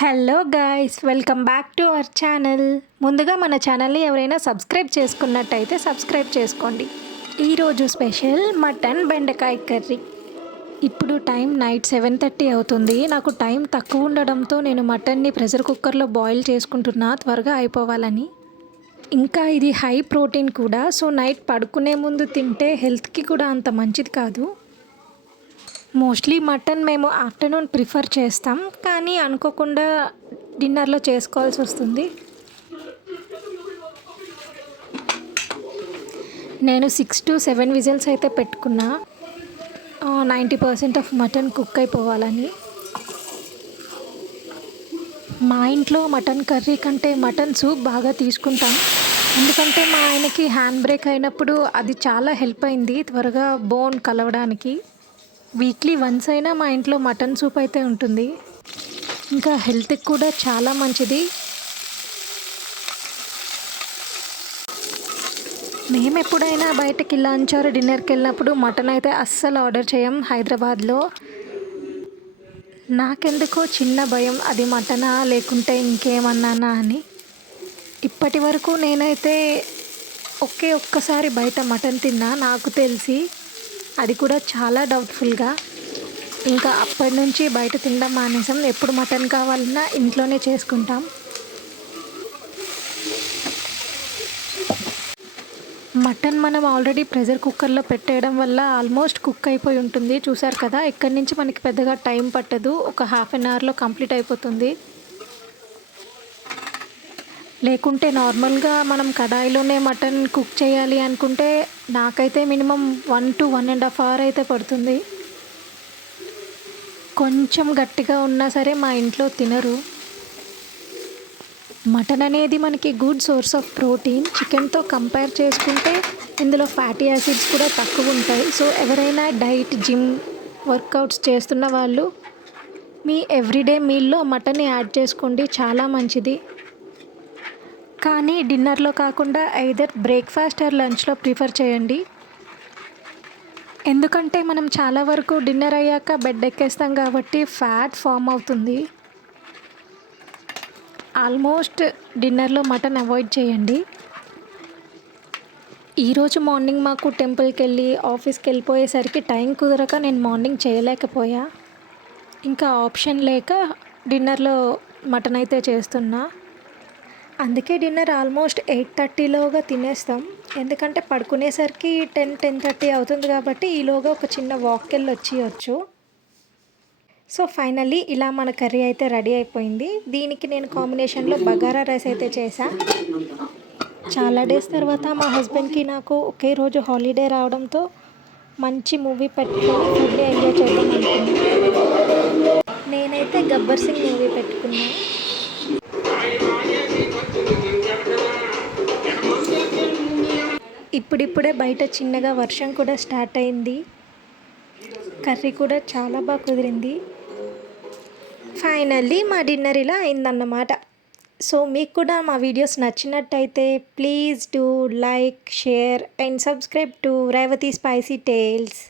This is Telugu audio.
Hello guys, welcome back to our channel. ముందుగా మన ఛానల్ని ఎవరైనా సబ్స్క్రైబ్ చేసుకున్నట్టయితే సబ్స్క్రైబ్ చేసుకోండి. ఈరోజు స్పెషల్ మటన్ బెండకాయ కర్రీ. ఇప్పుడు టైం నైట్ 7:30 అవుతుంది. నాకు టైం తక్కువ ఉండడంతో నేను మటన్ని ప్రెషర్ కుక్కర్లో బాయిల్ చేసుకుంటున్నా, త్వరగా అయిపోవాలని. ఇంకా ఇది హై ప్రోటీన్ కూడా, సో నైట్ పడుకునే ముందు తింటే హెల్త్కి కూడా అంత మంచిది కాదు. మోస్ట్లీ మటన్ మేము ఆఫ్టర్నూన్ ప్రిఫర్ చేస్తాం, కానీ అనుకోకుండా డిన్నర్లో చేసుకోవాల్సి వస్తుంది. నేను 6 to 7 విజిల్స్ అయితే పెట్టుకున్నా, 90% ఆఫ్ మటన్ కుక్ అయిపోవాలని. మా ఇంట్లో మటన్ కర్రీ కంటే మటన్ సూప్ బాగా తీసుకుంటాం, ఎందుకంటే మా ఆయనకి హ్యాండ్ బ్రేక్ అయినప్పుడు అది చాలా హెల్ప్ అయింది త్వరగా బోన్ కలవడానికి. వీక్లీ వన్స్ అయినా మా ఇంట్లో మటన్ సూప్ అయితే ఉంటుంది. ఇంకా హెల్త్కి కూడా చాలా మంచిది. మేము ఎప్పుడైనా బయటకి లంచ్ ఆర్ డిన్నర్కి వెళ్ళినప్పుడు మటన్ అయితే అస్సలు ఆర్డర్ చేయం హైదరాబాద్లో. నాకెందుకో చిన్న భయం, అది మటనా లేకుంటే ఇంకేమన్నానా అని. ఇప్పటి వరకు నేనైతే ఒక్కసారి బయట మటన్ తిన్నా నాకు తెలిసి, అది కూడా చాలా డౌట్ఫుల్గా. ఇంకా అప్పటి నుంచి బయట తినడం మానేసాం. ఎప్పుడు మటన్ కావాలన్నా ఇంట్లోనే చేసుకుంటాం. మటన్ మనం ఆల్రెడీ ప్రెషర్ కుక్కర్లో పెట్టేయడం వల్ల ఆల్మోస్ట్ కుక్ అయిపోయి ఉంటుంది. చూసారు కదా, ఇక్కడి నుంచి మనకి పెద్దగా టైం పట్టదు, ఒక హాఫ్ అన్ అవర్లో కంప్లీట్ అయిపోతుంది. లేకుంటే నార్మల్గా మనం కడాయిలోనే మటన్ కుక్ చేయాలి అనుకుంటే నాకైతే మినిమం 1 to 1.5 hours అయితే పడుతుంది. కొంచెం గట్టిగా ఉన్నా సరే మా ఇంట్లో తినరు. మటన్ అనేది మనకి గుడ్ సోర్స్ ఆఫ్ ప్రోటీన్. చికెన్తో కంపేర్ చేసుకుంటే ఇందులో ఫ్యాటీ యాసిడ్స్ కూడా తక్కువ ఉంటాయి. సో ఎవరైనా డైట్, జిమ్, వర్కౌట్స్ చేస్తున్న వాళ్ళు మీ ఎవ్రీడే మీల్లో మటన్ని యాడ్ చేసుకోండి, చాలా మంచిది. కానీ డిన్నర్లో కాకుండా ఐదర్ బ్రేక్ఫాస్ట్ ఆర్ లంచ్లో ప్రిఫర్ చేయండి. ఎందుకంటే మనం చాలా వరకు డిన్నర్ అయ్యాక బెడ్ ఎక్కేస్తాం కాబట్టి ఫ్యాట్ ఫామ్ అవుతుంది. ఆల్మోస్ట్ డిన్నర్లో మటన్ అవాయిడ్ చేయండి. ఈరోజు మార్నింగ్ మాకు టెంపుల్కి వెళ్ళి ఆఫీస్కి వెళ్ళిపోయేసరికి టైం కుదరక నేను మార్నింగ్ చేయలేకపోయా. ఇంకా ఆప్షన్ లేక డిన్నర్లో మటన్ అయితే చేస్తున్నా. అందుకే డిన్నర్ ఆల్మోస్ట్ 8:30లోగా తినేస్తాం. ఎందుకంటే పడుకునేసరికి 10-10:30 అవుతుంది కాబట్టి ఈలోగా ఒక చిన్న వాక్కి వెళ్ళి వచ్చేయచ్చు. సో ఫైనల్లీ ఇలా మన కర్రీ అయితే రెడీ అయిపోయింది. దీనికి నేను కాంబినేషన్లో బగారా రైస్ అయితే చేశా. చాలా డేస్ తర్వాత మా హస్బెండ్కి నాకు ఒకే రోజు హాలిడే రావడంతో మంచి మూవీ పెట్టుకొని ఫుడ్ని ఎంజాయ్ చేద్దాం అనుకున్నాను. నేనైతే గబ్బర్ సింగ్ మూవీ పెట్టుకున్నాను. ఇప్పుడిప్పుడే బయట చిన్నగా వర్షం కూడా స్టార్ట్ అయింది. కర్రీ కూడా చాలా బాగా కుదిరింది. ఫైనల్లీ మా డిన్నర్ ఇలా అయిందన్నమాట. సో మీకు కూడా మా వీడియోస్ నచ్చినట్టయితే please do like, share and subscribe to Revathi spicy tiles.